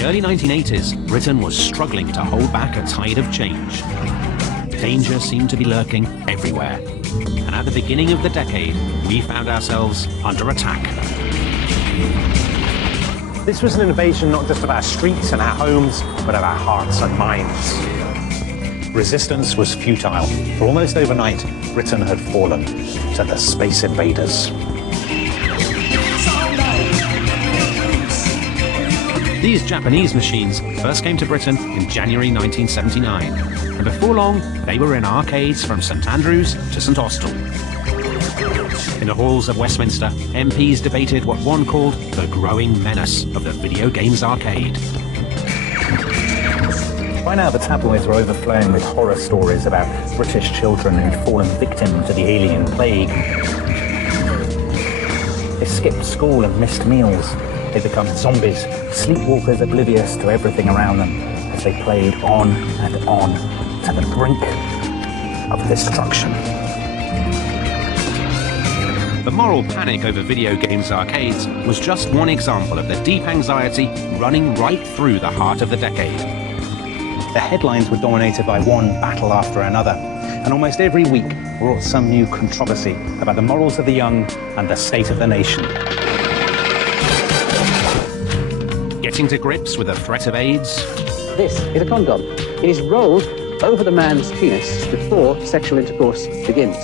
the early 1980s, Britain was struggling to hold back a tide of change. Danger seemed to be lurking everywhere. And at the beginning of the decade, we found ourselves under attack. This was an invasion not just of our streets and our homes, but of our hearts and minds. Resistance was futile. For almost overnight, Britain had fallen to the space invaders. These Japanese machines first came to Britain in January 1979, and before long, they were in arcades from St Andrews to St Austell. In the halls of Westminster, MPs debated what one called the growing menace of the video games arcade. By now, the tabloids were overflowing with horror stories about British children who'd fallen victim to the alien plague. They skipped school and missed meals. They become zombies, sleepwalkers oblivious to everything around them as they played on and on to the brink of destruction. The moral panic over video games arcades was just one example of the deep anxiety running right through the heart of the decade. The headlines were dominated by one battle after another, and almost every week brought some new controversy about the morals of the young and the state of the nation. Getting to grips with the threat of AIDS. This is a condom. It is rolled over the man's penis before sexual intercourse begins.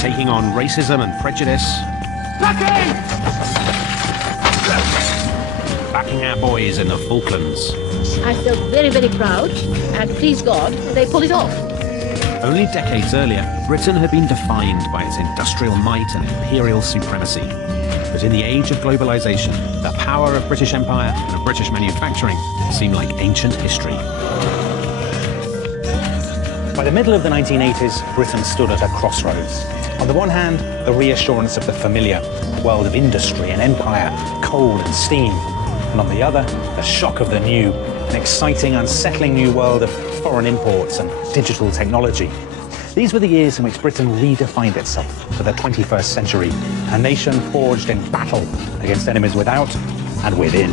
Taking on racism and prejudice. Backing our boys in the Falklands. I felt very, very proud, and please God, they pulled it off. Only decades earlier, Britain had been defined by its industrial might and imperial supremacy. But in the age of globalization, the power of British Empire and of British manufacturing seemed like ancient history. By the middle of the 1980s, Britain stood at a crossroads. On the one hand, the reassurance of the familiar, a world of industry and empire, coal and steam. And on the other, the shock of the new, an exciting, unsettling new world of foreign imports and digital technology. These were the years in which Britain redefined itself for the 21st century, a nation forged in battle against enemies without and within.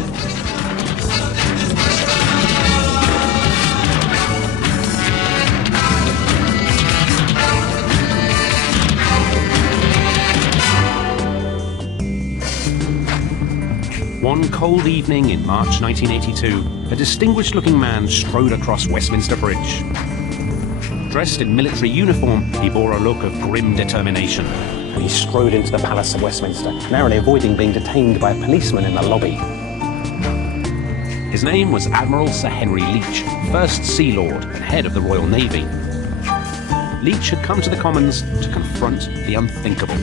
One cold evening in March 1982, a distinguished-looking man strode across Westminster Bridge. Dressed in military uniform, he bore a look of grim determination. And he strode into the Palace of Westminster, narrowly avoiding being detained by a policeman in the lobby. His name was Admiral Sir Henry Leach, First Sea Lord and head of the Royal Navy. Leach had come to the Commons to confront the unthinkable.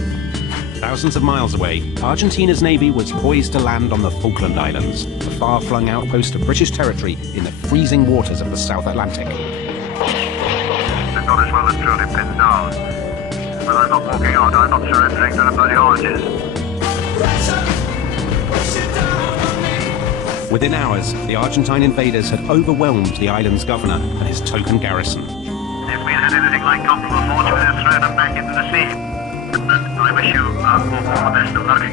Thousands of miles away, Argentina's navy was poised to land on the Falkland Islands, a far-flung outpost of British territory in the freezing waters of the South Atlantic. They've not as well and truly pinned down. But I'm not walking out, I'm not surrendering to the bloody oranges. Within hours, the Argentine invaders had overwhelmed the island's governor and his token garrison. If we had anything like comparable fortune, we'd have thrown them back into the sea. But I wish you all the best of luck, and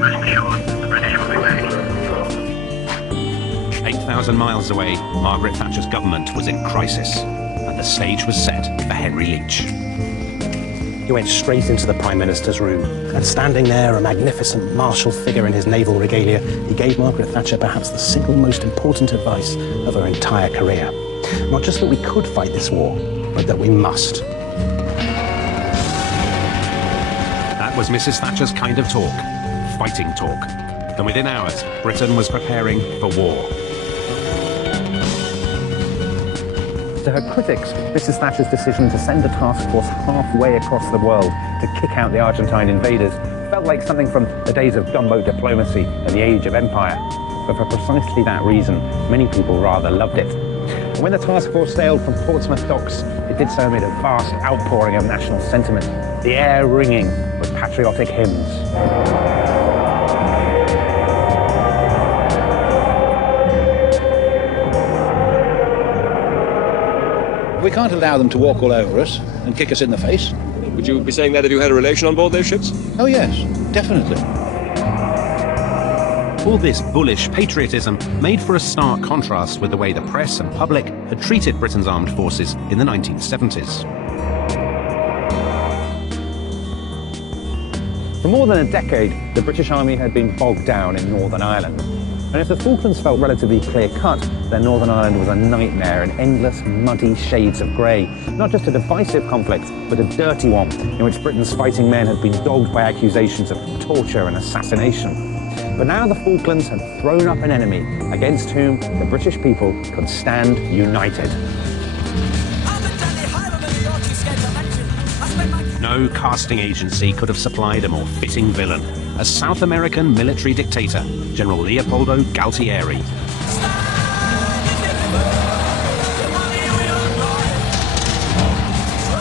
rest assured, the British will be ready. 8,000 miles away, Margaret Thatcher's government was in crisis, and the stage was set for Henry Leach. He went straight into the Prime Minister's room, and standing there, a magnificent martial figure in his naval regalia, he gave Margaret Thatcher perhaps the single most important advice of her entire career. Not just that we could fight this war, but that we must. That was Mrs. Thatcher's kind of talk, fighting talk. And within hours, Britain was preparing for war. To her critics, Mrs. Thatcher's decision to send a task force halfway across the world to kick out the Argentine invaders felt like something from the days of gunboat diplomacy and the age of empire. But for precisely that reason, many people rather loved it. And when the task force sailed from Portsmouth docks, it did so amid a vast outpouring of national sentiment, the air ringing with patriotic hymns. We can't allow them to walk all over us and kick us in the face. Would you be saying that if you had a relation on board those ships? Oh yes, definitely. All this bullish patriotism made for a stark contrast with the way the press and public had treated Britain's armed forces in the 1970s. For more than a decade, the British Army had been bogged down in Northern Ireland. And if the Falklands felt relatively clear-cut, then Northern Ireland was a nightmare in endless, muddy shades of grey. Not just a divisive conflict, but a dirty one, in which Britain's fighting men had been dogged by accusations of torture and assassination. But now the Falklands had thrown up an enemy against whom the British people could stand united. No casting agency could have supplied a more fitting villain, a South American military dictator, General Leopoldo Galtieri.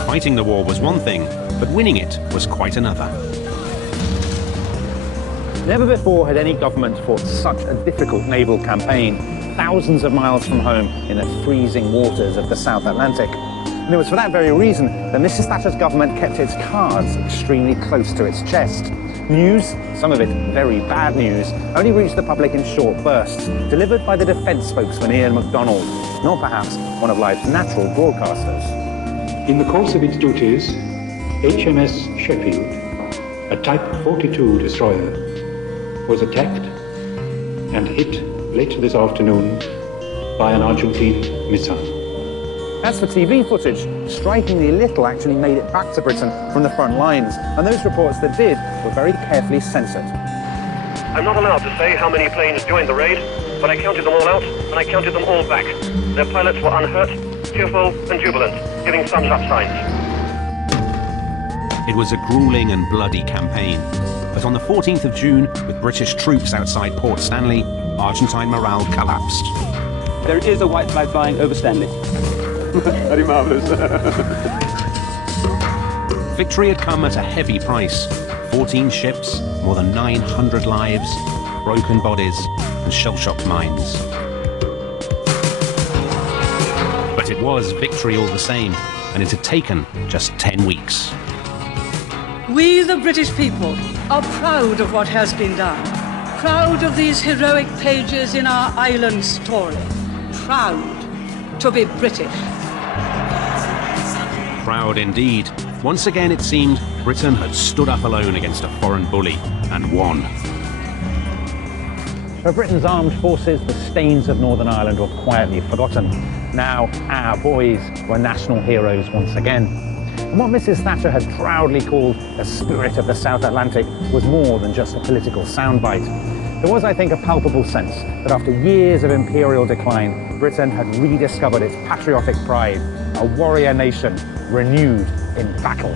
Fighting the war was one thing, but winning it was quite another. Never before had any government fought such a difficult naval campaign, thousands of miles from home in the freezing waters of the South Atlantic. And it was for that very reason that Mrs. Thatcher's government kept its cards extremely close to its chest. News, some of it very bad news, only reached the public in short bursts, delivered by the defence spokesman Ian MacDonald, not perhaps one of life's natural broadcasters. In the course of its duties, HMS Sheffield, a Type 42 destroyer, was attacked and hit late this afternoon by an Argentine missile. As for TV footage, strikingly little actually made it back to Britain from the front lines, and those reports that did were very carefully censored. I'm not allowed to say how many planes joined the raid, but I counted them all out, and I counted them all back. Their pilots were unhurt, cheerful and jubilant, giving thumbs up signs. It was a grueling and bloody campaign. But on the 14th of June, with British troops outside Port Stanley, Argentine morale collapsed. There is a white flag flying over Stanley. Very marvellous. Victory had come at a heavy price. 14 ships, more than 900 lives, broken bodies, and shell-shocked minds. But it was victory all the same, and it had taken just 10 weeks. We, the British people, are proud of what has been done. Proud of these heroic pages in our island story. Proud to be British. Proud indeed. Once again, it seemed, Britain had stood up alone against a foreign bully and won. For Britain's armed forces, the stains of Northern Ireland were quietly forgotten. Now, our boys were national heroes once again. And what Mrs. Thatcher had proudly called the spirit of the South Atlantic was more than just a political soundbite. There was, I think, a palpable sense that after years of imperial decline, Britain had rediscovered its patriotic pride, a warrior nation renewed in battle.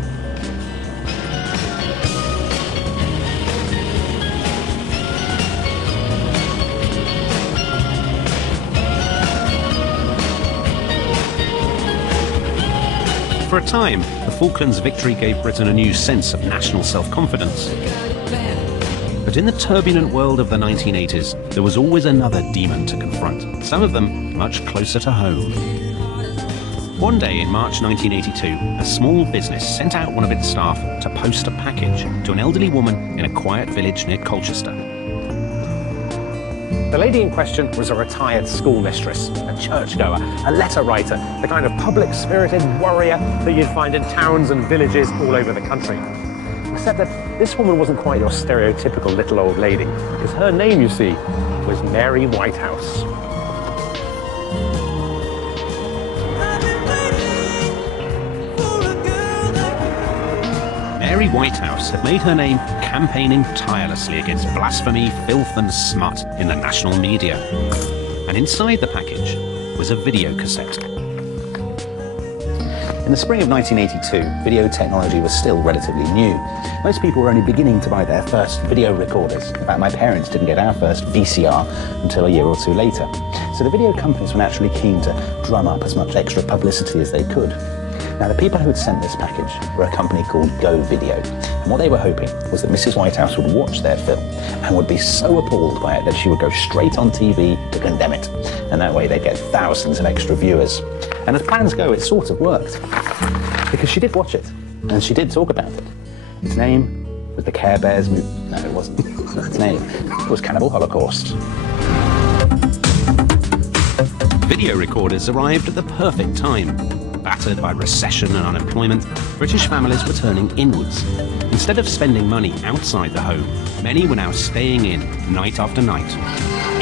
For a time, the Falklands victory gave Britain a new sense of national self-confidence. But in the turbulent world of the 1980s, there was always another demon to confront, some of them much closer to home. One day in March 1982, a small business sent out one of its staff to post a package to an elderly woman in a quiet village near Colchester. The lady in question was a retired school mistress, a churchgoer, a letter writer, the kind of public-spirited warrior that you'd find in towns and villages all over the country. Except that this woman wasn't quite your stereotypical little old lady, because her name, you see, was Mary Whitehouse. Mary Whitehouse had made her name campaigning tirelessly against blasphemy, filth and smut in the national media. And inside the package was a video cassette. In the spring of 1982, video technology was still relatively new. Most people were only beginning to buy their first video recorders. In fact, my parents didn't get our first VCR until a year or two later. So the video companies were naturally keen to drum up as much extra publicity as they could. Now, the people who had sent this package were a company called Go Video, and what they were hoping was that Mrs. Whitehouse would watch their film and would be so appalled by it that she would go straight on TV to condemn it, and that way they'd get thousands of extra viewers. And as plans go, it sort of worked, because she did watch it, and she did talk about it. Its name Was the Care Bears movie? No, it wasn't. Its name was Cannibal Holocaust. Video recorders arrived at the perfect time. Battered by recession and unemployment, British families were turning inwards. Instead of spending money outside the home, many were now staying in night after night.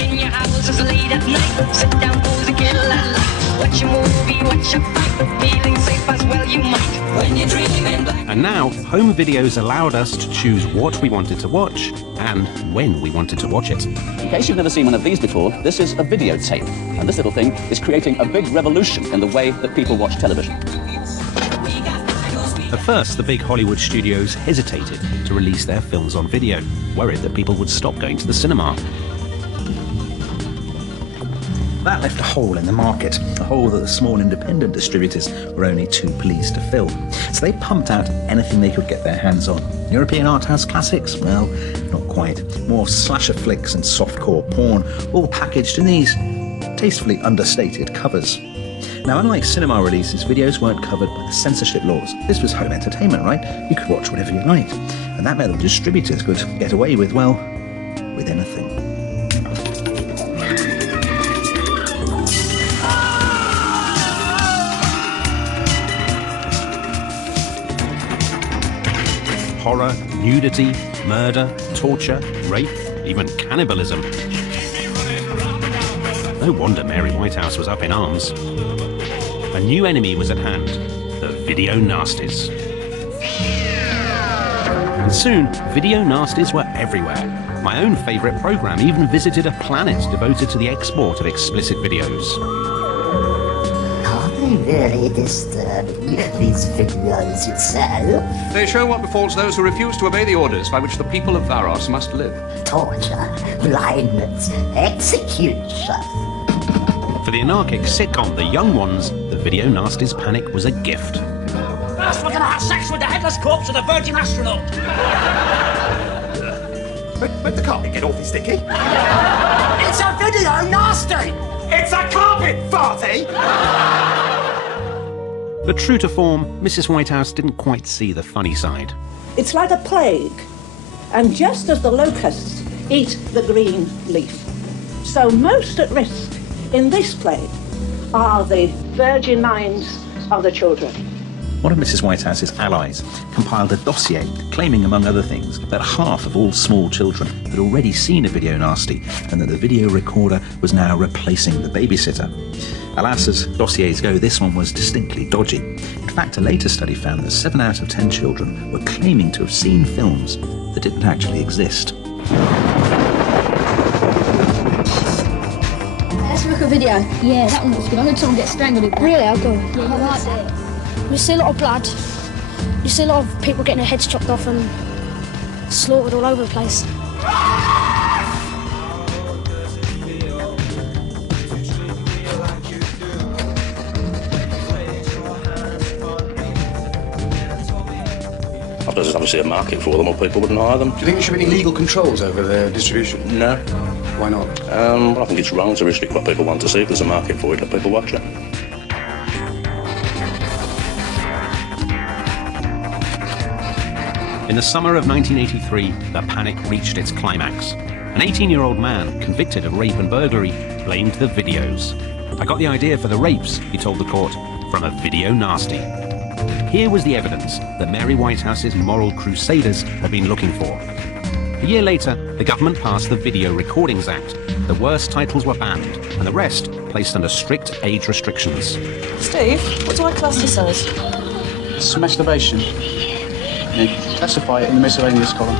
In your houses late at night, sit down, pose a candle at light. Watch a movie, watch a fight, feeling safe as well you might. When you're dreaming black. And now, home videos allowed us to choose what we wanted to watch and when we wanted to watch it. In case you've never seen one of these before, this is a videotape. And this little thing is creating a big revolution in the way that people watch television. At first, the big Hollywood studios hesitated to release their films on video, worried that people would stop going to the cinema. That left a hole in the market, a hole that the small independent distributors were only too pleased to fill. So they pumped out anything they could get their hands on. European art house classics? Well, not quite. More slasher flicks and softcore porn, all packaged in these tastefully understated covers. Now, unlike cinema releases, videos weren't covered by the censorship laws. This was home entertainment, right? You could watch whatever you liked. And that meant that distributors could get away with, well, with anything. Horror, nudity, murder, torture, rape, even cannibalism. No wonder Mary Whitehouse was up in arms. A new enemy was at hand, the video nasties. And soon, video nasties were everywhere. My own favourite programme even visited a planet devoted to the export of explicit videos. Are they really disturbing, these videos yourself? They show what befalls those who refuse to obey the orders by which the people of Varos must live. Torture, blindness, execution. For the anarchic sitcom The Young Ones, the video nasties panic was a gift. First we're gonna have sex with the headless corpse of the Virgin astronaut. But the carpet get awfully sticky. It's a video nasty! It's a carpet farty! But true to form, Mrs. Whitehouse didn't quite see the funny side. It's like a plague. And just as the locusts eat the green leaf, so most at risk in this plague are the virgin minds of the children. One of Mrs. Whitehouse's allies compiled a dossier claiming, among other things, that half of all small children had already seen a video nasty and that the video recorder was now replacing the babysitter. Alas, as dossiers go, this one was distinctly dodgy. In fact, a later study found that 7 out of 10 children were claiming to have seen films that didn't actually exist. Let's look at a video. Yeah, that one looks good. I heard someone get strangled. Really? I'll go. Yeah, I like it. You see a lot of blood. You see a lot of people getting their heads chopped off and slaughtered all over the place. There's obviously a market for them, or people wouldn't hire them. Do you think there should be any legal controls over their distribution? No. Why not? Well, I think it's wrong to restrict what people want to see. If there's a market for it, let people watch it. In the summer of 1983, the panic reached its climax. An 18-year-old man, convicted of rape and burglary, blamed the videos. I got the idea for the rapes, he told the court, from a video nasty. Here was the evidence that Mary Whitehouse's moral crusaders had been looking for. A year later, the government passed the Video Recordings Act. The worst titles were banned, and the rest placed under strict age restrictions. Steve, what do I class this as? It's masturbation. You classify it in the miscellaneous column.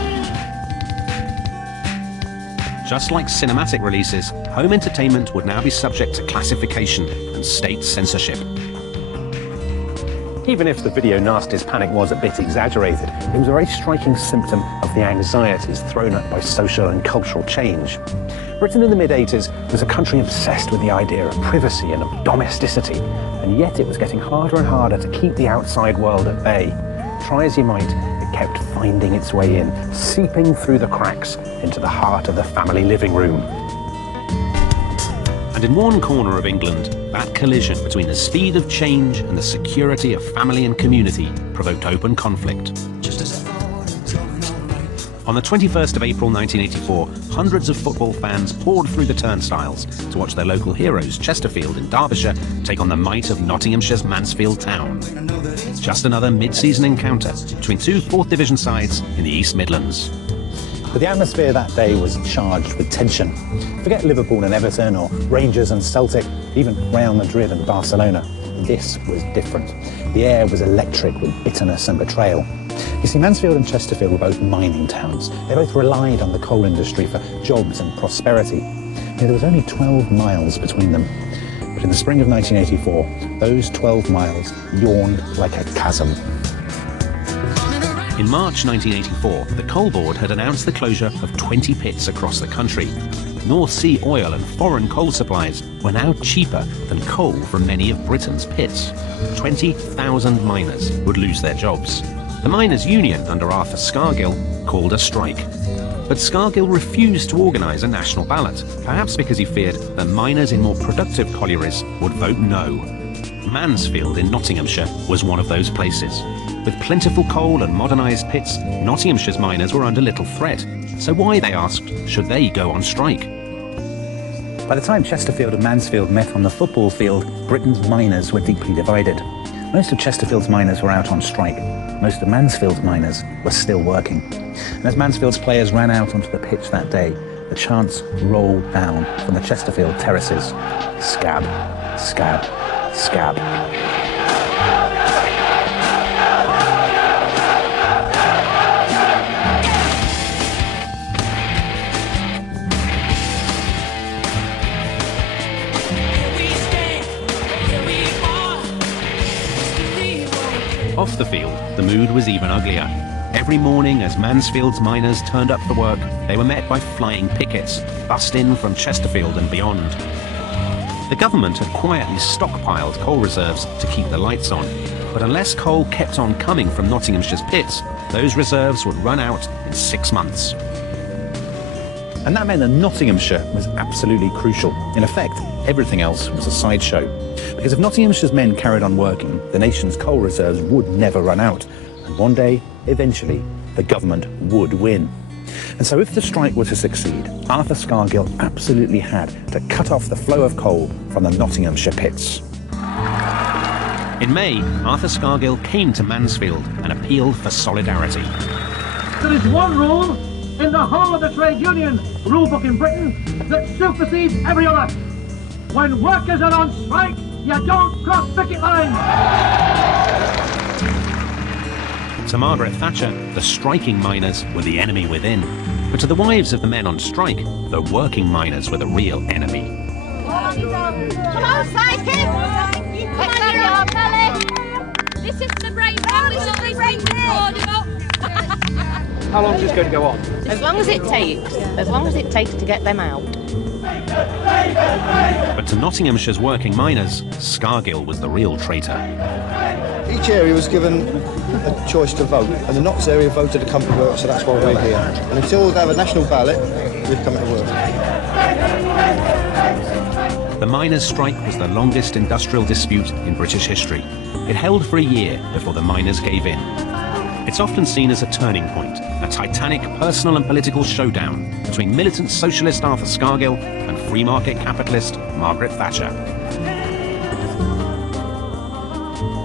Just like cinematic releases, home entertainment would now be subject to classification and state censorship. Even if the video nasties panic was a bit exaggerated, it was a very striking symptom of the anxieties thrown up by social and cultural change. Britain in the mid-80s was a country obsessed with the idea of privacy and of domesticity, and yet it was getting harder and harder to keep the outside world at bay. Try as you might, it kept finding its way in, seeping through the cracks into the heart of the family living room. And in one corner of England, that collision between the speed of change and the security of family and community provoked open conflict. On the 21st of April 1984, hundreds of football fans poured through the turnstiles to watch their local heroes, Chesterfield in Derbyshire, take on the might of Nottinghamshire's Mansfield Town. Just another mid-season encounter between two 4th Division sides in the East Midlands. But the atmosphere that day was charged with tension. Forget Liverpool and Everton, or Rangers and Celtic, even Real Madrid and Barcelona. This was different. The air was electric with bitterness and betrayal. You see, Mansfield and Chesterfield were both mining towns. They both relied on the coal industry for jobs and prosperity. There was only 12 miles between them. But in the spring of 1984, those 12 miles yawned like a chasm. In March 1984, the Coal Board had announced the closure of 20 pits across the country. North Sea oil and foreign coal supplies were now cheaper than coal from many of Britain's pits. 20,000 miners would lose their jobs. The miners' union under Arthur Scargill called a strike. But Scargill refused to organise a national ballot, perhaps because he feared that miners in more productive collieries would vote no. Mansfield in Nottinghamshire was one of those places. With plentiful coal and modernised pits, Nottinghamshire's miners were under little threat. So why, they asked, should they go on strike? By the time Chesterfield and Mansfield met on the football field, Britain's miners were deeply divided. Most of Chesterfield's miners were out on strike. Most of Mansfield's miners were still working. And as Mansfield's players ran out onto the pitch that day, the chants rolled down from the Chesterfield terraces. Scab, scab, scab. Off the field, the mood was even uglier. Every morning, as Mansfield's miners turned up for work, they were met by flying pickets, bussed in from Chesterfield and beyond. The government had quietly stockpiled coal reserves to keep the lights on, but unless coal kept on coming from Nottinghamshire's pits, those reserves would run out in 6 months. And that meant that Nottinghamshire was absolutely crucial. In effect, everything else was a sideshow. Because if Nottinghamshire's men carried on working, the nation's coal reserves would never run out. And one day, eventually, the government would win. And so if the strike were to succeed, Arthur Scargill absolutely had to cut off the flow of coal from the Nottinghamshire pits. In May, Arthur Scargill came to Mansfield and appealed for solidarity. There is one rule in the whole of the trade union rulebook in Britain that supersedes every other. When workers are on strike, you don't cross picket lines. To Margaret Thatcher, the striking miners were the enemy within. But to the wives of the men on strike, the working miners were the real enemy. Come on, Psychic! Let's have your belly! This is the brave family, so they bring up. How long is this going to go on? As long as it takes. As long as it takes to get them out. But to Nottinghamshire's working miners, Scargill was the real traitor. Each area was given a choice to vote, and the Notts area voted to come to work, so that's why we're here. And until we have a national ballot, we've come to work. The miners' strike was the longest industrial dispute in British history. It held for a year before the miners gave in. It's often seen as a turning point, a titanic personal and political showdown between militant socialist Arthur Scargill and free market capitalist Margaret Thatcher.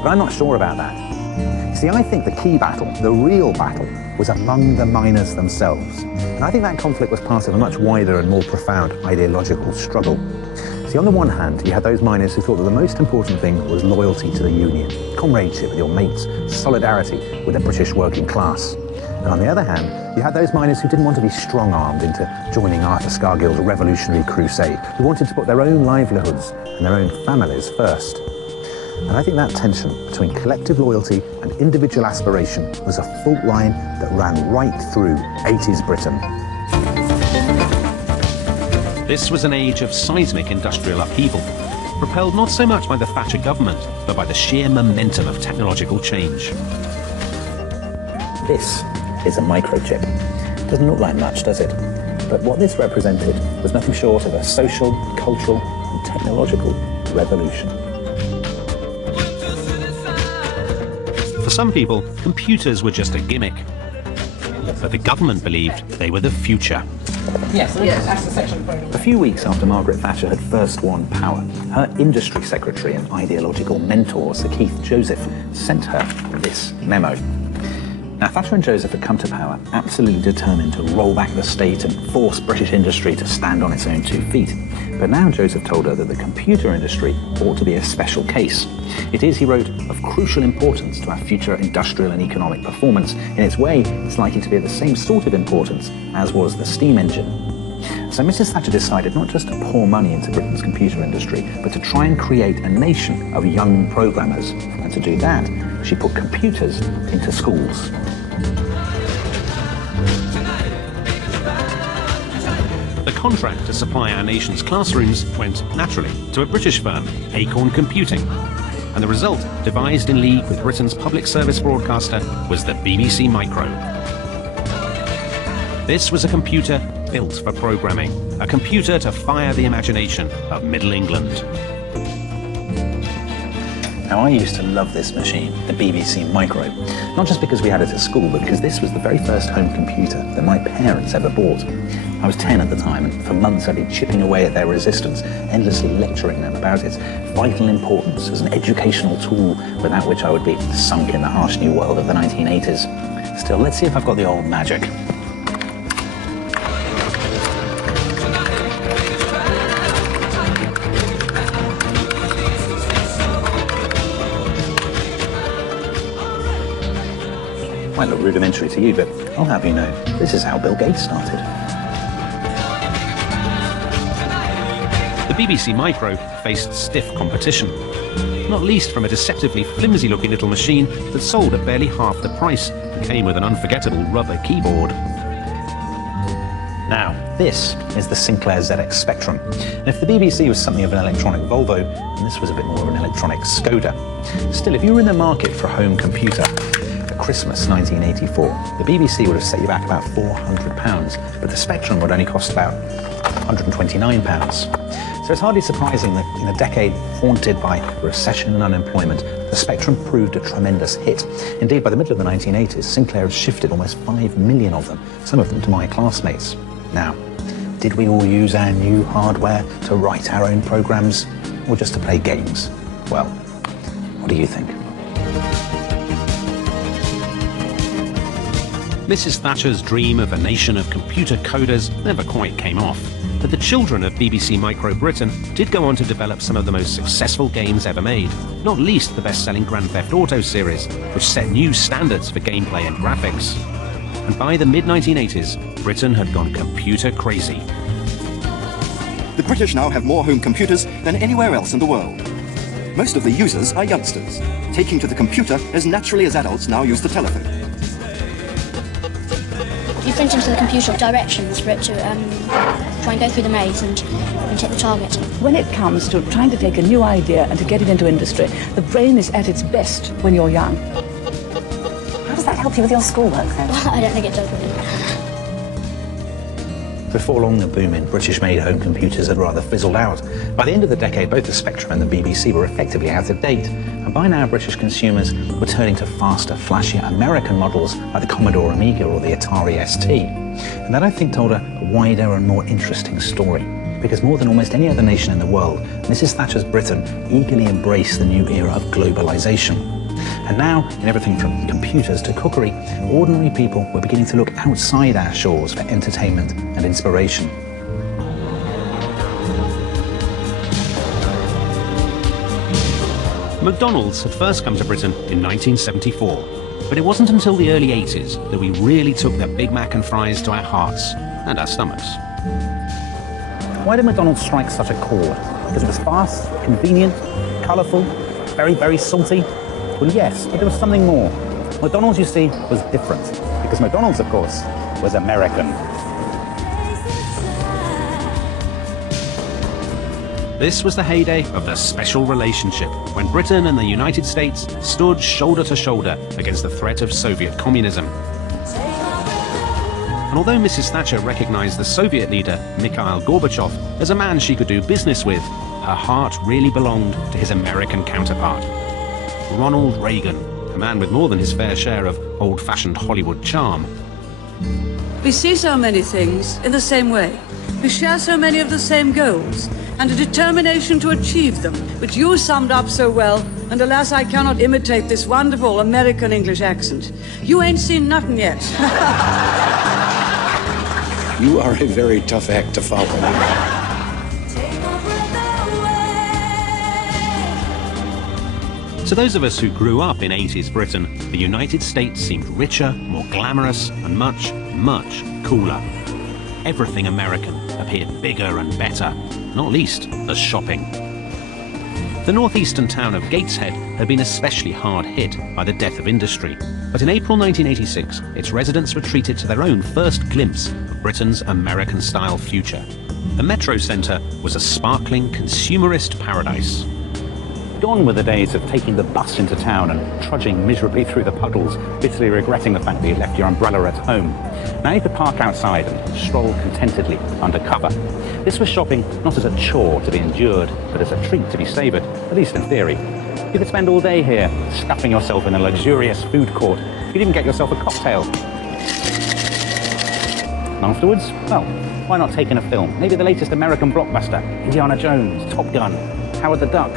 But I'm not sure about that. See, I think the key battle, the real battle, was among the miners themselves. And I think that conflict was part of a much wider and more profound ideological struggle. See, on the one hand, you had those miners who thought that the most important thing was loyalty to the union, comradeship with your mates, solidarity with the British working class. And on the other hand, you had those miners who didn't want to be strong-armed into joining Arthur Scargill's revolutionary crusade, who wanted to put their own livelihoods and their own families first. And I think that tension between collective loyalty and individual aspiration was a fault line that ran right through 80s Britain. This was an age of seismic industrial upheaval, propelled not so much by the Thatcher government, but by the sheer momentum of technological change. This is a microchip. Doesn't look like much, does it? But what this represented was nothing short of a social, cultural, and technological revolution. For some people, computers were just a gimmick. but the government believed they were the future. Yes, that's the section. A few weeks after Margaret Thatcher had first won power, her industry secretary and ideological mentor, Sir Keith Joseph, sent her this memo. Now, Thatcher and Joseph had come to power absolutely determined to roll back the state and force British industry to stand on its own 2 feet. But now Joseph told her that the computer industry ought to be a special case. It is, he wrote, of crucial importance to our future industrial and economic performance. In its way, it's likely to be of the same sort of importance as was the steam engine. So Mrs. Thatcher decided not just to pour money into Britain's computer industry, but to try and create a nation of young programmers. And to do that, she put computers into schools. The contract to supply our nation's classrooms went naturally to a British firm, Acorn Computing. And the result, devised in league with Britain's public service broadcaster, was the BBC Micro. This was a computer built for programming, a computer to fire the imagination of Middle England. Now, I used to love this machine, the BBC Micro, not just because we had it at school, but because this was the very first home computer that my parents ever bought. I was 10 at the time, and for months I'd been chipping away at their resistance, endlessly lecturing them about its vital importance as an educational tool without which I would be sunk in the harsh new world of the 1980s. Still, let's see if I've got the old magic. Might look rudimentary to you, but I'll have you know, this is how Bill Gates started. The BBC Micro faced stiff competition, not least from a deceptively flimsy-looking little machine that sold at barely half the price and came with an unforgettable rubber keyboard. Now, this is the Sinclair ZX Spectrum. And if the BBC was something of an electronic Volvo, then this was a bit more of an electronic Skoda. Still, if you were in the market for a home computer, Christmas 1984, the BBC would have set you back about £400, but the Spectrum would only cost about £129. So it's hardly surprising that in a decade haunted by recession and unemployment, the Spectrum proved a tremendous hit. Indeed, by the middle of the 1980s, Sinclair had shifted almost 5 million of them, some of them to my classmates. Now, did we all use our new hardware to write our own programs, or just to play games? Well, what do you think? Mrs. Thatcher's dream of a nation of computer coders never quite came off, but the children of BBC Micro Britain did go on to develop some of the most successful games ever made, not least the best-selling Grand Theft Auto series, which set new standards for gameplay and graphics. And by the mid-1980s, Britain had gone computer crazy. The British now have more home computers than anywhere else in the world. Most of the users are youngsters, taking to the computer as naturally as adults now use the telephone. You print into the computer directions for it to try and go through the maze and take the target. When it comes to trying to take a new idea and to get it into industry, the brain is at its best when you're young. How does that help you with your schoolwork then? I don't think it does really. Before long, the boom in British-made home computers had rather fizzled out. By the end of the decade, both the Spectrum and the BBC were effectively out of date, and by now British consumers were turning to faster, flashier American models like the Commodore Amiga or the Atari ST. And that, I think, told a wider and more interesting story, because more than almost any other nation in the world, Mrs. Thatcher's Britain eagerly embraced the new era of globalization. And now, in everything from computers to cookery, ordinary people were beginning to look outside our shores for entertainment and inspiration. McDonald's had first come to Britain in 1974, but it wasn't until the early 80s that we really took the Big Mac and fries to our hearts and our stomachs. Why did McDonald's strike such a chord? Because it was fast, convenient, colourful, very, very salty? Well, yes, but there was something more. McDonald's, you see, was different. Because McDonald's, of course, was American. This was the heyday of the special relationship, when Britain and the United States stood shoulder to shoulder against the threat of Soviet communism. And although Mrs. Thatcher recognized the Soviet leader, Mikhail Gorbachev, as a man she could do business with, her heart really belonged to his American counterpart, Ronald Reagan, a man with more than his fair share of old-fashioned Hollywood charm. We see so many things in the same way. We share so many of the same goals and a determination to achieve them, which you summed up so well, and alas, I cannot imitate this wonderful American English accent. You ain't seen nothing yet. You are a very tough act to follow. To those of us who grew up in 80s Britain, the United States seemed richer, more glamorous, and much, much cooler. Everything American appeared bigger and better, not least the shopping. The northeastern town of Gateshead had been especially hard hit by the death of industry, but in April 1986, its residents were treated to their own first glimpse of Britain's American-style future. The Metro Centre was a sparkling, consumerist paradise. Gone were the days of taking the bus into town and trudging miserably through the puddles, bitterly regretting the fact that you'd left your umbrella at home. Now you could park outside and stroll contentedly under cover. This was shopping not as a chore to be endured, but as a treat to be savoured, at least in theory. You could spend all day here, stuffing yourself in a luxurious food court. You could even get yourself a cocktail. And afterwards, well, why not take in a film? Maybe the latest American blockbuster, Indiana Jones, Top Gun, Howard the Duck.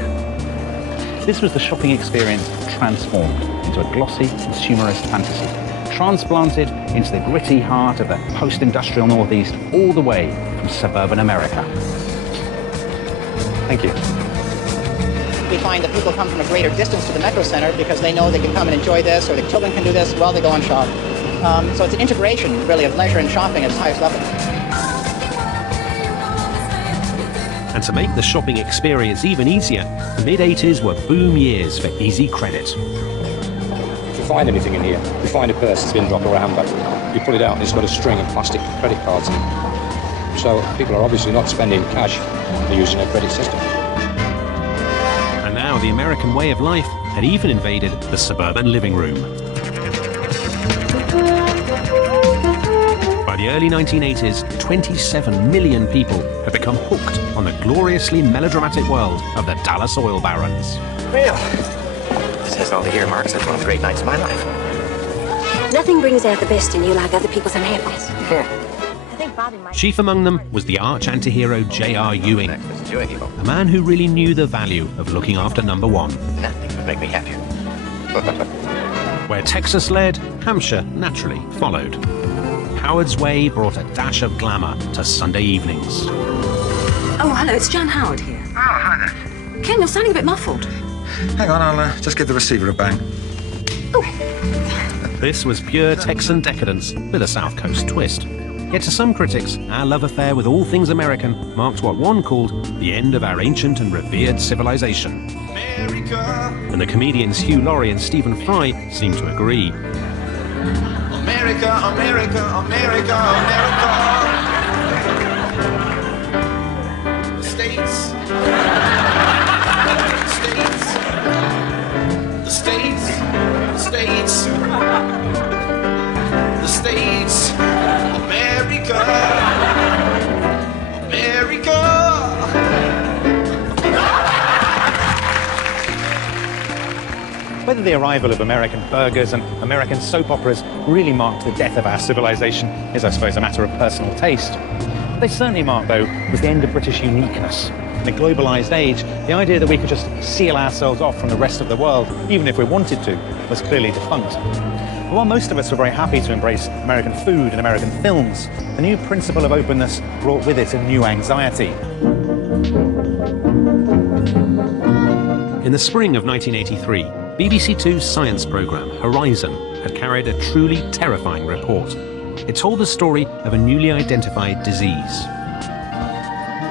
This was the shopping experience transformed into a glossy, consumerist fantasy, transplanted into the gritty heart of the post-industrial Northeast, all the way from suburban America. Thank you. We find that people come from a greater distance to the Metro Center because they know they can come and enjoy this, or the children can do this while they go and shop. So it's an integration, really, of leisure and shopping at its highest level. And to make the shopping experience even easier, the mid-80s were boom years for easy credit. If you find anything in here, you find a purse that's been dropped or a handbag, you pull it out and it's got a string of plastic credit cards in it. So people are obviously not spending cash, they're using a credit system. And now the American way of life had even invaded the suburban living room. By the early 1980s, 27 million people had become hooked on the gloriously melodramatic world of the Dallas oil barons. Well, this has all the earmarks of one of the great nights of my life. Nothing brings out the best in you like other people's unhappiness. Chief among them was the arch anti-hero J.R. Ewing, a man who really knew the value of looking after number one. Nothing would make me happier. Where Texas led, Hampshire naturally followed. Howard's way brought a dash of glamour to Sunday evenings. Oh, hello, it's Jan Howard here. Oh, hi there. Ken, you're sounding a bit muffled. Hang on, I'll just give the receiver a bang. This was pure Texan decadence with a South Coast twist. Yet to some critics, our love affair with all things American marked what one called the end of our ancient and revered civilization. America. And the comedians Hugh Laurie and Stephen Fry seemed to agree. America, America, America, America. The States. The States. The States. The States. America. America. Whether the arrival of American burgers and American soap operas really marked the death of our civilization is, I suppose, a matter of personal taste. What they certainly marked, though, was the end of British uniqueness. In a globalized age, the idea that we could just seal ourselves off from the rest of the world, even if we wanted to, was clearly defunct. But while most of us were very happy to embrace American food and American films, the new principle of openness brought with it a new anxiety. In the spring of 1983, BBC Two's science programme, Horizon, had carried a truly terrifying report. It told the story of a newly identified disease.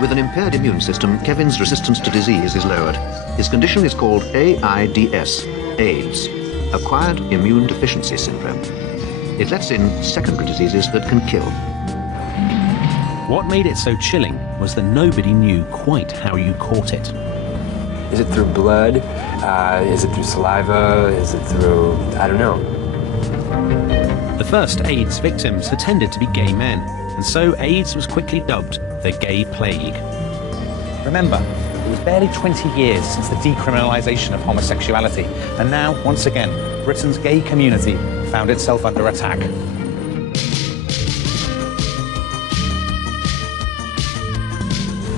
With an impaired immune system, Kevin's resistance to disease is lowered. His condition is called AIDS, AIDS, Acquired Immune Deficiency Syndrome. It lets in secondary diseases that can kill. What made it so chilling was that nobody knew quite how you caught it. Is it through blood? Is it through saliva? Is it through, I don't know. The first AIDS victims had tended to be gay men, and so AIDS was quickly dubbed the Gay Plague. Remember, it was barely 20 years since the decriminalisation of homosexuality, and now, once again, Britain's gay community found itself under attack.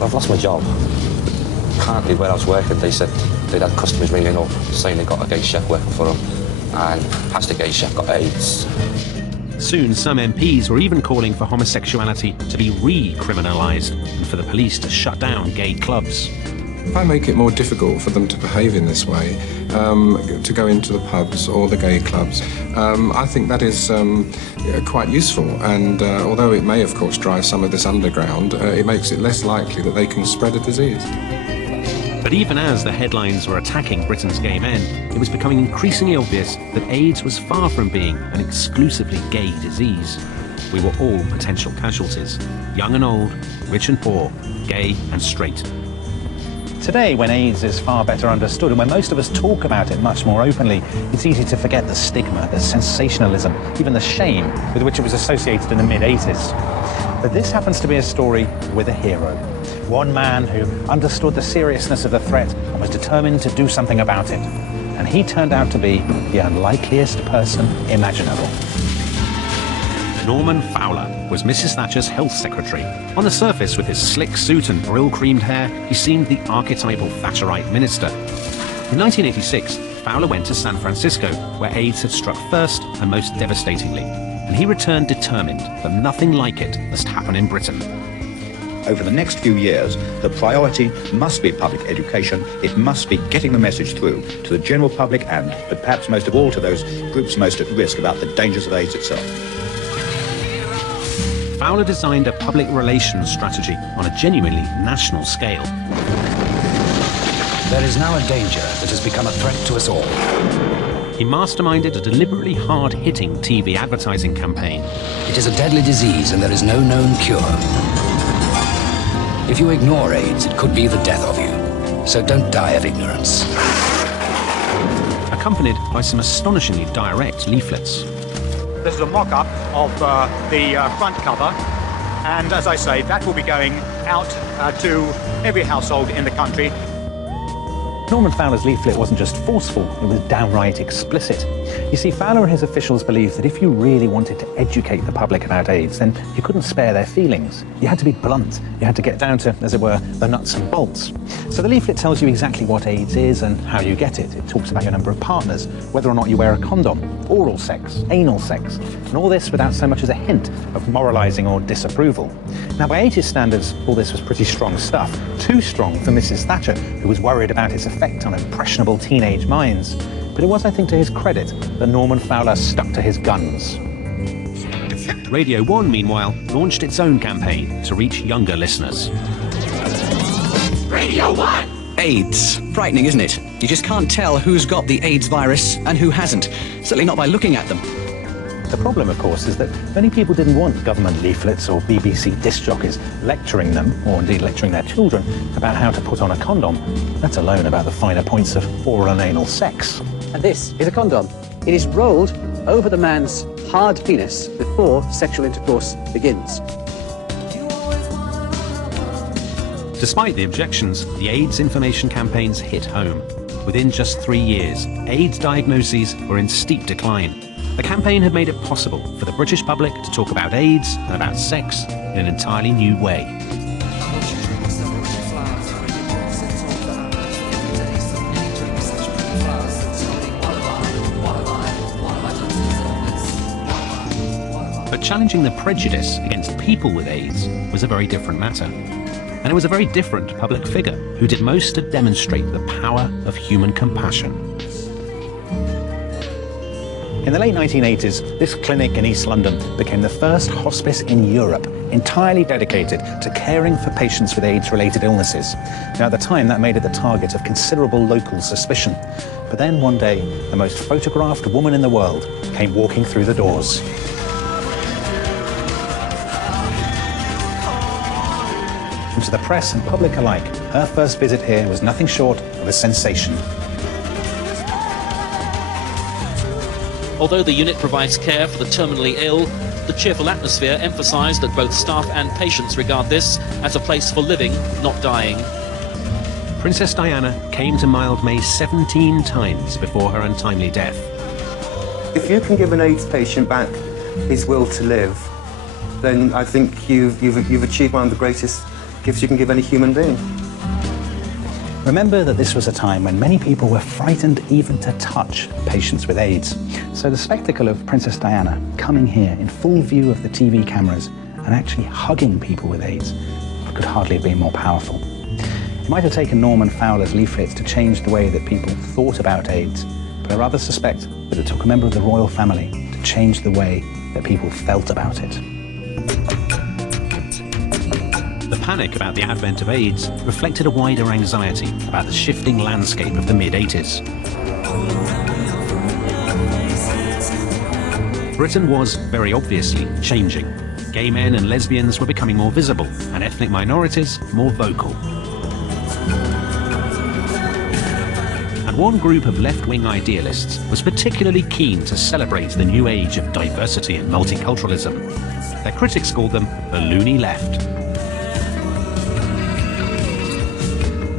I've lost my job. Apparently where I was working, they said they'd had customers ringing up saying they got a gay chef working for them, and past the gay chef got AIDS. Soon, some MPs were even calling for homosexuality to be re-criminalised and for the police to shut down gay clubs. If I make it more difficult for them to behave in this way, to go into the pubs or the gay clubs, I think that is quite useful. And although it may, of course, drive some of this underground, it makes it less likely that they can spread a disease. But even as the headlines were attacking Britain's gay men, it was becoming increasingly obvious that AIDS was far from being an exclusively gay disease. We were all potential casualties, young and old, rich and poor, gay and straight. Today, when AIDS is far better understood and when most of us talk about it much more openly, it's easy to forget the stigma, the sensationalism, even the shame with which it was associated in the mid-80s. But this happens to be a story with a hero. One man who understood the seriousness of the threat and was determined to do something about it. And he turned out to be the unlikeliest person imaginable. Norman Fowler was Mrs. Thatcher's health secretary. On the surface, with his slick suit and brill-creamed hair, he seemed the archetypal Thatcherite minister. In 1986, Fowler went to San Francisco, where AIDS had struck first and most devastatingly. And he returned determined that nothing like it must happen in Britain. Over the next few years, the priority must be public education. It must be getting the message through to the general public and, but perhaps most of all, to those groups most at risk about the dangers of AIDS itself. Fowler designed a public relations strategy on a genuinely national scale. There is now a danger that has become a threat to us all. He masterminded a deliberately hard-hitting TV advertising campaign. It is a deadly disease and there is no known cure. If you ignore AIDS, it could be the death of you. So don't die of ignorance. Accompanied by some astonishingly direct leaflets. This is a mock-up of the front cover, and as I say, that will be going out to every household in the country. Norman Fowler's leaflet wasn't just forceful, it was downright explicit. You see, Fowler and his officials believed that if you really wanted to educate the public about AIDS, then you couldn't spare their feelings. You had to be blunt. You had to get down to, as it were, the nuts and bolts. So the leaflet tells you exactly what AIDS is and how you get it. It talks about your number of partners, whether or not you wear a condom, oral sex, anal sex, and all this without so much as a hint of moralizing or disapproval. Now, by 80s standards, all this was pretty strong stuff. Too strong for Mrs. Thatcher, who was worried about its effect on impressionable teenage minds. But it was, I think, to his credit that Norman Fowler stuck to his guns. Radio 1, meanwhile, launched its own campaign to reach younger listeners. Radio 1! AIDS. Frightening, isn't it? You just can't tell who's got the AIDS virus and who hasn't. Certainly not by looking at them. The problem, of course, is that many people didn't want government leaflets or BBC disc jockeys lecturing them, or indeed lecturing their children, about how to put on a condom, let alone about the finer points of oral and anal sex. And this is a condom. It is rolled over the man's hard penis before sexual intercourse begins. Despite the objections, the AIDS information campaigns hit home. Within just 3 years, AIDS diagnoses were in steep decline. The campaign had made it possible for the British public to talk about AIDS and about sex in an entirely new way. But challenging the prejudice against people with AIDS was a very different matter. And it was a very different public figure who did most to demonstrate the power of human compassion. In the late 1980s, this clinic in East London became the first hospice in Europe entirely dedicated to caring for patients with AIDS-related illnesses. Now, at the time, that made it the target of considerable local suspicion. But then one day, the most photographed woman in the world came walking through the doors. And to the press and public alike, her first visit here was nothing short of a sensation. Although the unit provides care for the terminally ill, the cheerful atmosphere emphasised that both staff and patients regard this as a place for living, not dying. Princess Diana came to Mildmay 17 times before her untimely death. If you can give an AIDS patient back his will to live, then I think you've achieved one of the greatest Gifts you can give any human being. Remember that this was a time when many people were frightened even to touch patients with AIDS. So the spectacle of Princess Diana coming here in full view of the TV cameras and actually hugging people with AIDS could hardly have been more powerful. It might have taken Norman Fowler's leaflets to change the way that people thought about AIDS, but I rather suspect that it took a member of the royal family to change the way that people felt about it. The panic about the advent of AIDS reflected a wider anxiety about the shifting landscape of the mid-80s. Britain was, very obviously, changing. Gay men and lesbians were becoming more visible, and ethnic minorities more vocal. And one group of left-wing idealists was particularly keen to celebrate the new age of diversity and multiculturalism. Their critics called them the loony left.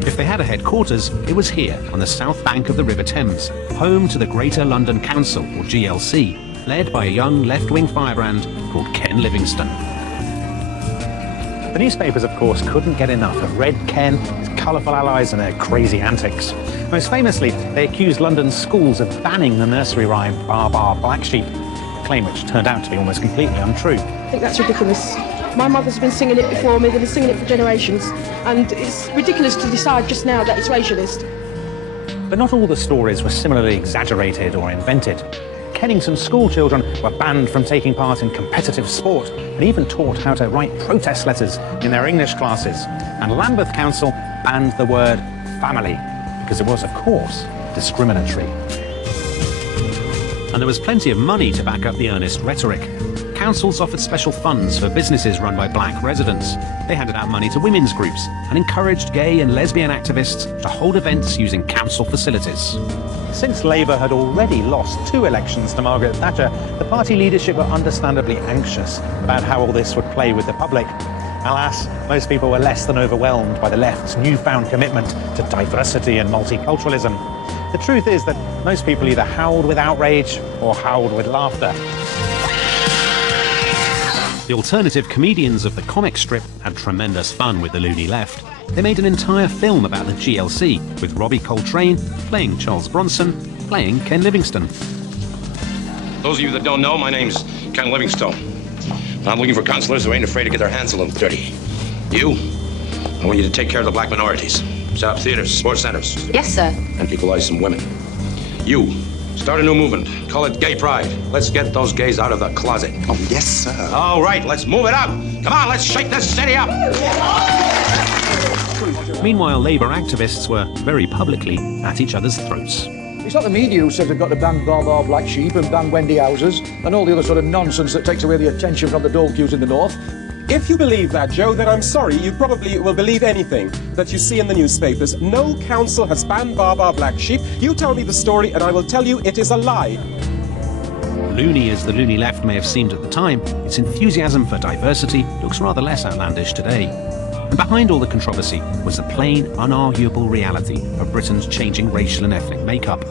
If they had a headquarters, it was here on the south bank of the River Thames, home to the Greater London Council, or GLC, led by a young left-wing firebrand called Ken Livingstone. The newspapers, of course, couldn't get enough of Red Ken, his colourful allies and their crazy antics. Most famously, they accused London's schools of banning the nursery rhyme "Bar Bar Black Sheep," a claim which turned out to be almost completely untrue. I think that's ridiculous. My mother's been singing it before me, they've been singing it for generations, and it's ridiculous to decide just now that it's racialist. But not all the stories were similarly exaggerated or invented. Kennington school children were banned from taking part in competitive sport and even taught how to write protest letters in their English classes. And Lambeth Council banned the word family because it was, of course, discriminatory. And there was plenty of money to back up the earnest rhetoric. Councils offered special funds for businesses run by black residents. They handed out money to women's groups and encouraged gay and lesbian activists to hold events using council facilities. Since Labour had already lost 2 elections to Margaret Thatcher, the party leadership were understandably anxious about how all this would play with the public. Alas, most people were less than overwhelmed by the left's newfound commitment to diversity and multiculturalism. The truth is that most people either howled with outrage or howled with laughter. The alternative comedians of the comic strip had tremendous fun with the loony left. They made an entire film about the GLC, with Robbie Coltrane playing Charles Bronson, playing Ken Livingstone. Those of you that don't know, my name's Ken Livingstone. I'm looking for councillors who ain't afraid to get their hands a little dirty. You, I want you to take care of the black minorities. Set up theaters, sports centers. Yes, sir. And equalize some women. You, start a new movement. Call it Gay Pride. Let's get those gays out of the closet. Oh, yes, sir. All right, let's move it up. Come on, let's shake this city up. Meanwhile, Labour activists were very publicly at each other's throats. It's not the media who says they've got to ban Bar Bar Black Sheep and ban Wendy Houses and all the other sort of nonsense that takes away the attention from the dole queues in the north. If you believe that, Joe, then I'm sorry, you probably will believe anything that you see in the newspapers. No council has banned Bar Bar Black Sheep. You tell me the story and I will tell you it is a lie. Loony as the loony left may have seemed at the time, its enthusiasm for diversity looks rather less outlandish today. And behind all the controversy was the plain, unarguable reality of Britain's changing racial and ethnic makeup.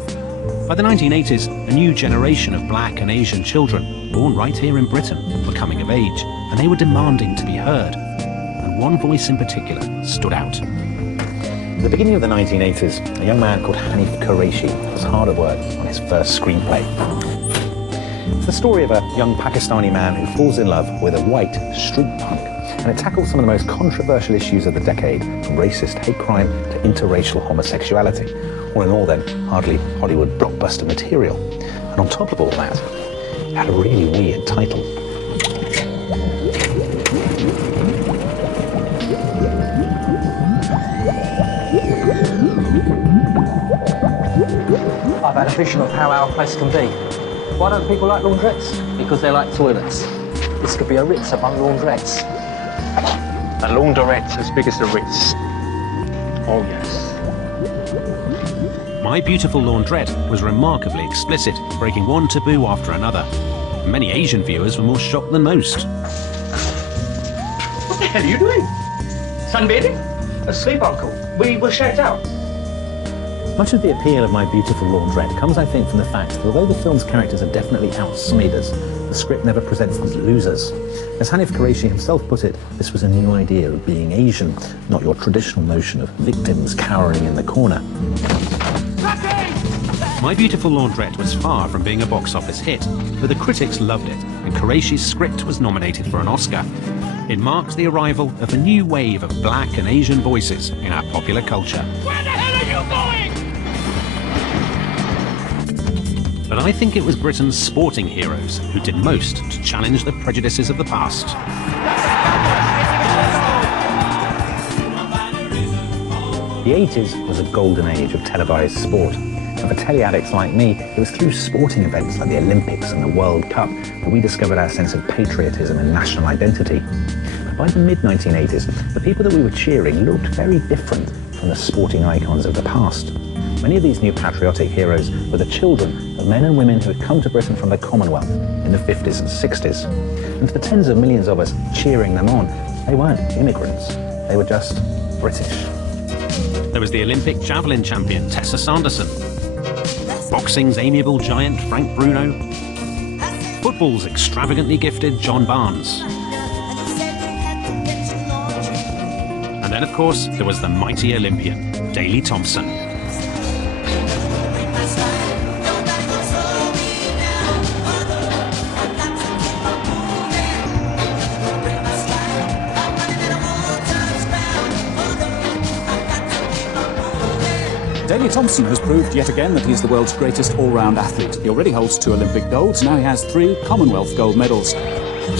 By the 1980s, a new generation of black and Asian children, born right here in Britain, were coming of age, and they were demanding to be heard. And one voice in particular stood out. At the beginning of the 1980s, a young man called Hanif Qureshi was hard at work on his first screenplay. It's the story of a young Pakistani man who falls in love with a white street punk, and it tackles some of the most controversial issues of the decade, from racist hate crime to interracial homosexuality. All in all, then, hardly Hollywood blockbuster material. And on top of all that, it had a really weird title. I've had a vision of how our place can be. Why don't people like laundrettes? Because they like toilets. This could be a Ritz among laundrettes. A laundrette as big as the Ritz. Oh, yes. My Beautiful Laundrette was remarkably explicit, breaking one taboo after another. Many Asian viewers were more shocked than most. What the hell are you doing? Sunbathing? Asleep, Uncle. We were shacked out. Much of the appeal of My Beautiful Laundrette comes, I think, from the fact that although the film's characters are definitely outsiders, the script never presents them as losers. As Hanif Qureshi himself put it, this was a new idea of being Asian, not your traditional notion of victims cowering in the corner. My Beautiful Laundrette was far from being a box office hit, but the critics loved it, and Qureshi's script was nominated for an Oscar. It marked the arrival of a new wave of black and Asian voices in our popular culture. Where the hell are you going? But I think it was Britain's sporting heroes who did most to challenge the prejudices of the past. The 80s was a golden age of televised sport. And for telly addicts like me, it was through sporting events like the Olympics and the World Cup that we discovered our sense of patriotism and national identity. But by the mid-1980s, the people that we were cheering looked very different from the sporting icons of the past. Many of these new patriotic heroes were the children of men and women who had come to Britain from the Commonwealth in the 50s and 60s. And to the tens of millions of us cheering them on, they weren't immigrants, they were just British. There was the Olympic javelin champion Tessa Sanderson, boxing's amiable giant Frank Bruno, football's extravagantly gifted John Barnes. And then, of course, there was the mighty Olympian, Daley Thompson. Daley Thompson has proved yet again that he's the world's greatest all-round athlete. He already holds 2 Olympic golds, now he has 3 Commonwealth gold medals.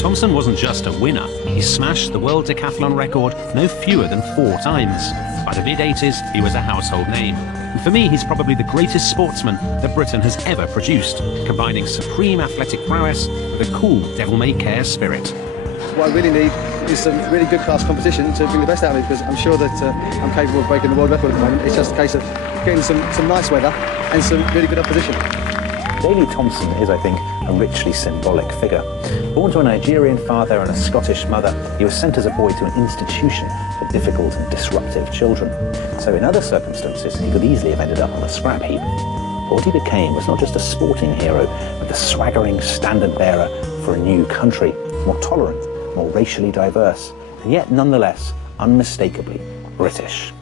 Thompson wasn't just a winner, he smashed the world decathlon record no fewer than 4 times. By the mid-80s, he was a household name. And for me, he's probably the greatest sportsman that Britain has ever produced, combining supreme athletic prowess with a cool devil-may-care spirit. What I really need is some really good class competition to bring the best out of me, because I'm sure that I'm capable of breaking the world record at the moment. It's just a case of getting some nice weather and some really good opposition. Daley Thompson is, I think, a richly symbolic figure. Born to a Nigerian father and a Scottish mother, he was sent as a boy to an institution for difficult and disruptive children. So in other circumstances, he could easily have ended up on the scrap heap. But what he became was not just a sporting hero, but the swaggering standard bearer for a new country, more tolerant, more racially diverse, and yet nonetheless unmistakably British.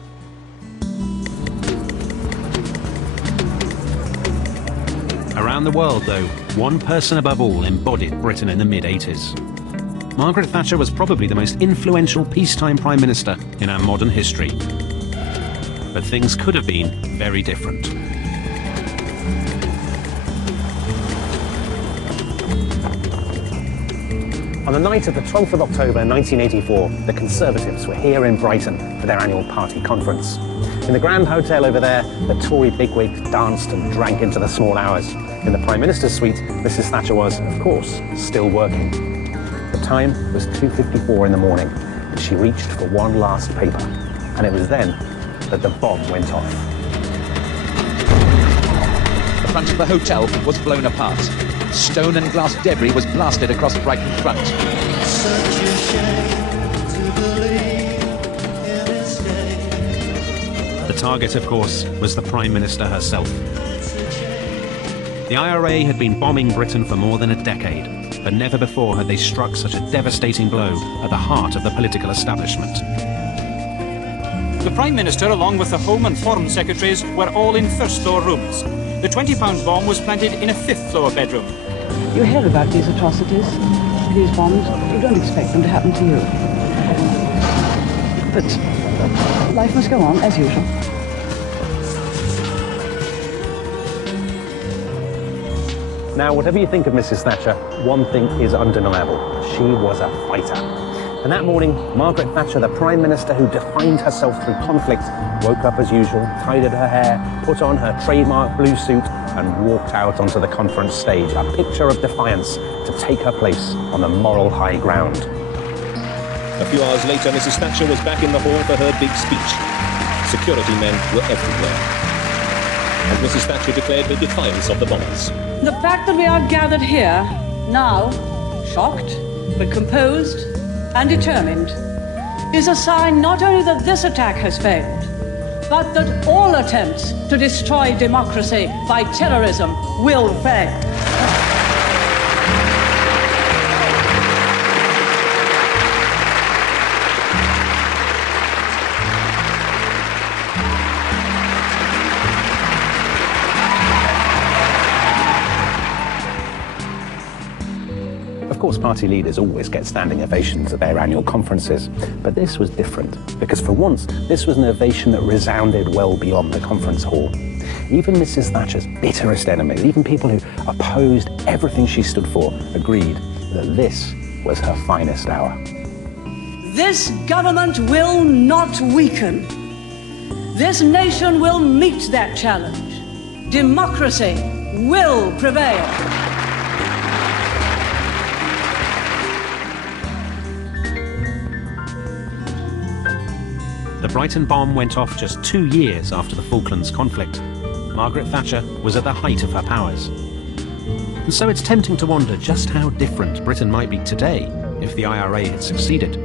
Around the world, though, one person above all embodied Britain in the mid-80s. Margaret Thatcher was probably the most influential peacetime Prime Minister in our modern history. But things could have been very different. On the night of the 12th of October 1984, the Conservatives were here in Brighton for their annual party conference. In the Grand Hotel over there, the Tory bigwigs danced and drank into the small hours. In the Prime Minister's suite, Mrs. Thatcher was, of course, still working. The time was 2:54 in the morning, and she reached for one last paper. And it was then that the bomb went off. The front of the hotel was blown apart. Stone and glass debris was blasted across Brighton front. The target, of course, was the Prime Minister herself. The IRA had been bombing Britain for more than a decade, but never before had they struck such a devastating blow at the heart of the political establishment. The Prime Minister, along with the Home and Foreign Secretaries, were all in first-floor rooms. The 20-pound bomb was planted in a fifth-floor bedroom. You hear about these atrocities, these bombs. You don't expect them to happen to you. But life must go on, as usual. Now, whatever you think of Mrs. Thatcher, one thing is undeniable. She was a fighter. And that morning, Margaret Thatcher, the Prime Minister who defined herself through conflict, woke up as usual, tidied her hair, put on her trademark blue suit, and walked out onto the conference stage, a picture of defiance to take her place on the moral high ground. A few hours later, Mrs. Thatcher was back in the hall for her big speech. Security men were everywhere. And Mrs. Thatcher declared her defiance of the bombers. The fact that we are gathered here, now, shocked, but composed and determined, is a sign not only that this attack has failed, but that all attempts to destroy democracy by terrorism will fail. Of course, party leaders always get standing ovations at their annual conferences, but this was different, because for once, this was an ovation that resounded well beyond the conference hall. Even Mrs. Thatcher's bitterest enemies, even people who opposed everything she stood for, agreed that this was her finest hour. This government will not weaken. This nation will meet that challenge. Democracy will prevail. The Brighton bomb went off just 2 years after the Falklands conflict. Margaret Thatcher was at the height of her powers. And so it's tempting to wonder just how different Britain might be today if the IRA had succeeded.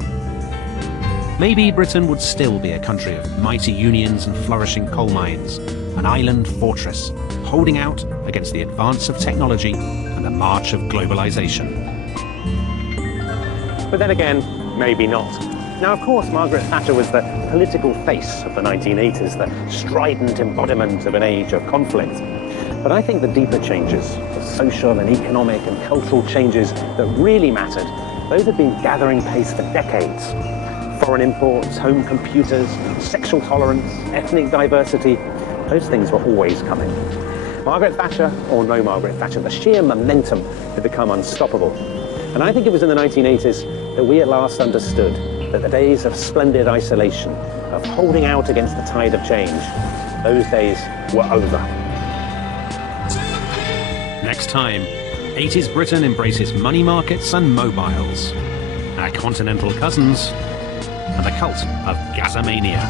Maybe Britain would still be a country of mighty unions and flourishing coal mines, an island fortress, holding out against the advance of technology and the march of globalization. But then again, maybe not. Now, of course, Margaret Thatcher was the political face of the 1980s, the strident embodiment of an age of conflict. But I think the deeper changes, the social and economic and cultural changes that really mattered, those had been gathering pace for decades. Foreign imports, home computers, sexual tolerance, ethnic diversity, those things were always coming. Margaret Thatcher or no Margaret Thatcher, the sheer momentum had become unstoppable. And I think it was in the 1980s that we at last understood that the days of splendid isolation, of holding out against the tide of change, those days were over. Next time, 80s Britain embraces money markets and mobiles, our continental cousins, and the cult of Gazamania.